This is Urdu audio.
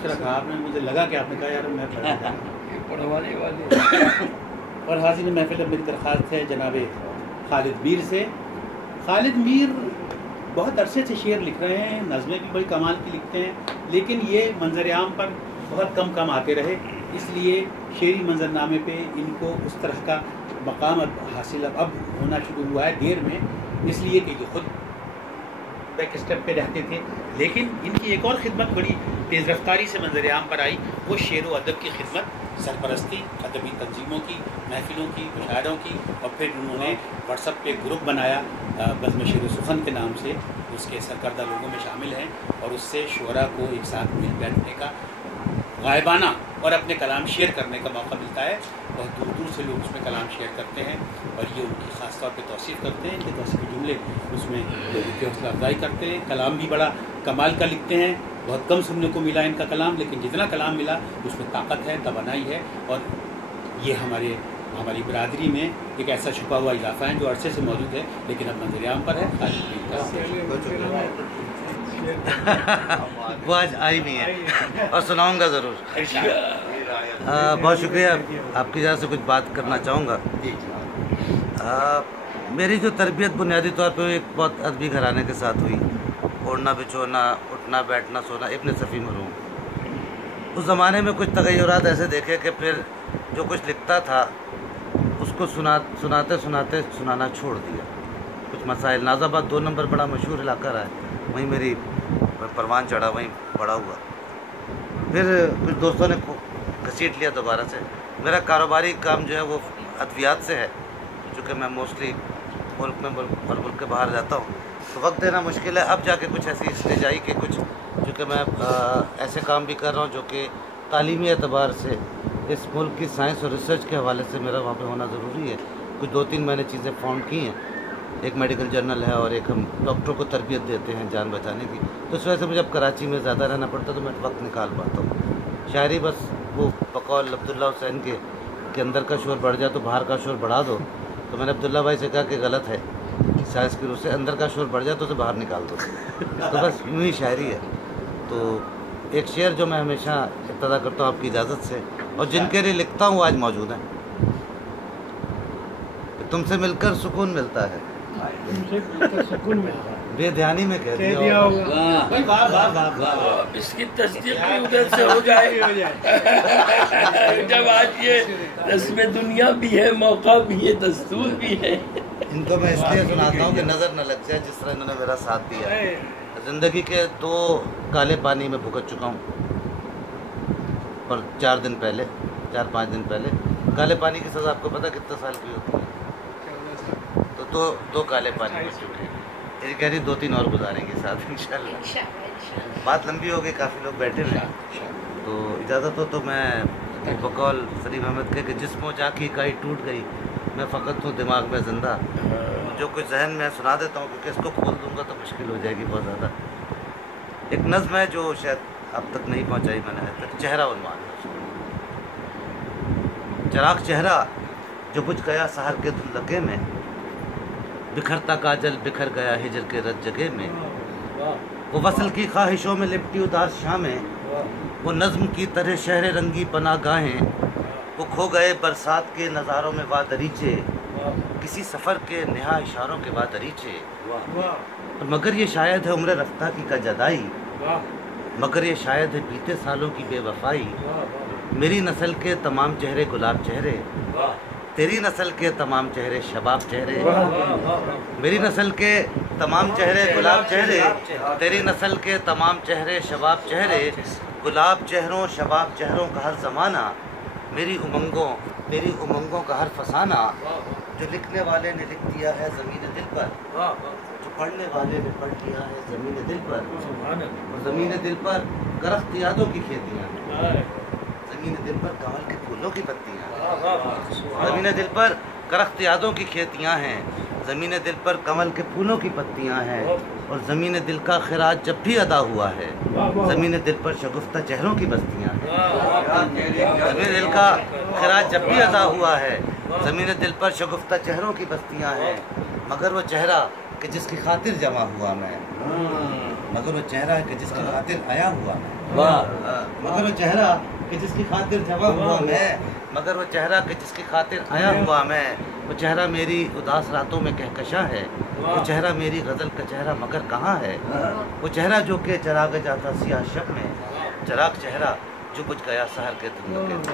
اس طرح کہا آپ نے, مجھے لگا کہ آپ نے کہا یار میں پڑھوانے والے. اور حاضرین محفل میری درخواست ہے جناب خالد میر سے. خالد میر بہت عرصے سے شعر لکھ رہے ہیں, نظمیں بھی بڑی کمال کی لکھتے ہیں, لیکن یہ منظر عام پر بہت کم آتے رہے, اس لیے شعری منظرنامے پہ ان کو اس طرح کا مقام حاصل اب ہونا شروع ہوا ہے دیر میں, اس لیے کہ یہ خود بیک اسٹیپ پہ رہتے تھے. لیکن ان کی ایک اور خدمت بڑی تیز رفتاری سے منظر عام پر آئی, وہ شعر و ادب کی خدمت, سرپرستی ادبی تنظیموں کی, محفلوں کی, مشاعروں کی, اور پھر انہوں نے واٹس ایپ پہ گروپ بنایا بزم شعر و سخن کے نام سے, اس کے سرکردہ لوگوں میں شامل ہیں, اور اس سے شعراء کو ایک ساتھ مل بیٹھنے کا, غائبانہ اور اپنے کلام شیئر کرنے کا موقع ملتا ہے. بہت دور دور سے لوگ اس میں کلام شیئر کرتے ہیں, اور یہ ان کی خاص طور پہ توصیف کرتے ہیں کہ توصیفی جملے اس میں لوگوں کی حوصلہ افزائی کرتے ہیں. کلام بھی بڑا کمال کا لکھتے ہیں, بہت کم سننے کو ملا ان کا کلام, لیکن جتنا کلام ملا اس میں طاقت ہے, توانائی ہے, اور یہ ہماری برادری میں ایک ایسا چھپا ہوا اضافہ ہے جو عرصے سے موجود ہے, لیکن اب منظر عام پر ہے. وہ آج آئی نہیں ہے اور سناؤں گا ضرور. بہت شکریہ. آپ کی اجازت سے کچھ بات کرنا چاہوں گا. میری جو تربیت بنیادی طور پہ ایک بہت ادبی گھرانے کے ساتھ ہوئی. اوڑھنا بچھونا, اٹھنا بیٹھنا, سونا, ابن صفی مرحوم. اس زمانے میں کچھ تغیرات ایسے دیکھے کہ پھر جو کچھ لکھتا تھا اس کو سناتے سنانا چھوڑ دیا. کچھ مسائل, ناز آباد 2 نمبر بڑا مشہور علاقہ رہا ہے, وہیں میری پروان چڑھا, وہیں بڑا ہوا. پھر کچھ دوستوں نے گھسیٹ لیا دوبارہ سے. میرا کاروباری کام جو ہے وہ ادویات سے ہے, چونکہ میں موسٹلی ملک میں اور ملک کے باہر جاتا ہوں, تو وقت دینا مشکل ہے. اب جا کے کچھ ایسی اسٹیج آئی کہ کچھ, چونکہ میں ایسے کام بھی کر رہا ہوں جو کہ تعلیمی اعتبار سے اس ملک کی سائنس اور ریسرچ کے حوالے سے میرا وہاں پہ ہونا ضروری ہے. کچھ 2-3 میں نے چیزیں فاؤنڈ کی ہیں. ایک میڈیکل جرنل ہے, اور ایک ہم ڈاکٹروں کو تربیت دیتے ہیں جان بچانے کی. تو اس وجہ سے مجھے اب کراچی میں زیادہ رہنا پڑتا, تو میں وقت نکال پاتا ہوں. شاعری بس وہ بقول عبداللہ حسین کے اندر کا شور بڑھ جائے تو باہر کا شور بڑھا دو. تو میں نے عبداللہ بھائی سے کہا کہ غلط ہے, سائنس کی روح سے اندر کا شور بڑھ جائے تو اسے باہر نکال دو. تو بس یوں ہی شاعری ہے. تو ایک شعر جو میں ہمیشہ ابتدا کرتا ہوں آپ کی اجازت سے, اور جن کے لیے لکھتا ہوں آج موجود ہیں. تم سے مل کر سکون ملتا ہے, بے دھیانی میں کہہ دیا ہوگا. اس کی تصدیق بھی ادھر سے ہو جائے جب آج یہ رسم دنیا بھی ہے, موقع بھی ہے, دستور بھی ہے. ان کو میں اس لیے سناتا ہوں کہ نظر نہ لگ جائے جس طرح انہوں نے میرا ساتھ دیا. زندگی کے 2 کالے پانی میں بھگت چکا ہوں, اور 4-5 دن پہلے. کالے پانی کی سزا آپ کو پتہ کتنے سال کی ہوتی ہے؟ تو 2 کالے پانی میں چکے. یہ کہہ رہی 2-3 اور گزاریں گے ساتھ انشاءاللہ. بات لمبی ہو گئی, کافی لوگ بیٹھے ہوئے ہیں, تو اجازت ہو تو میں بقول سلیم احمد کہ جسم و جاں کی اکائی ٹوٹ گئی, میں فقط ہوں دماغ میں زندہ. جو کچھ ذہن میں سنا دیتا ہوں, کیونکہ اس کو کھول دوں گا تو مشکل ہو جائے گی بہت زیادہ. ایک نظم ہے جو شاید اب تک نہیں پہنچائی میں نے آج تک, چہرہ عنوان. چراغ چہرہ جو بجھ گیا سحر کے دھندلکے میں, بکھرتا کاجل بکھر گیا ہجر کے رت جگہ میں. وہ وصل کی خواہشوں میں لپٹی اداس شامیں, وہ نظم کی طرح شہر رنگی پناہ گاہیں. وہ کھو گئے برسات کے نظاروں میں وادریچے, کسی سفر کے نہا اشاروں کے وادریچے. مگر یہ شاید ہے عمر رفتہ کی کا جدائی, مگر یہ شاید ہے بیتے سالوں کی بے وفائی. میری نسل کے تمام چہرے گلاب چہرے, تیری نسل کے تمام چہرے شباب چہرے. میری نسل کے تمام چہرے گلاب چہرے, تیری نسل کے تمام چہرے شباب چہرے. گلاب چہروں شباب چہروں کا ہر زمانہ, میری امنگوں تیری امنگوں کا ہر فسانہ. جو لکھنے والے نے لکھ دیا ہے زمین دل پر, جو پڑھنے والے نے پڑھ لیا ہے زمین دل پر. اور زمین دل پر درخت یادوں کی کھیتیاں, زمین دل پر کمل کے پھولوں کی پتیاں. زمین دل پر درخت یادوں کی کھیتیاں ہیں, زمین دل پر کمل کے پھولوں کی پتیاں ہیں. اور زمین دل کا خراج جب بھی ادا ہوا ہے, زمین دل پر شگفتہ چہروں کی بستیاں ہیں. زمین دل کا خراج جب بھی ادا ہوا ہے, زمین دل پر شگفتہ چہروں کی بستیاں ہیں. مگر وہ چہرہ کہ جس کی خاطر جمع ہوا میں, مگر وہ چہرہ کہ جس کی خاطر آیا ہوا میں. مگر وہ چہرہ کہ جس کی خاطر جمع ہوا میں، مگر وہ چہرہ کہ جس کی خاطر آیا ہوا میں، وہ چہرہ میری اداس راتوں میں کہکشاں ہے، وہ چہرہ میری غزل کا چہرہ مگر کہاں ہے، وہ چہرہ جو کہ چراغ جاتا سیاہ شب میں، چراغ چہرہ جو بجھ گیا سحر کے دن لگے میں۔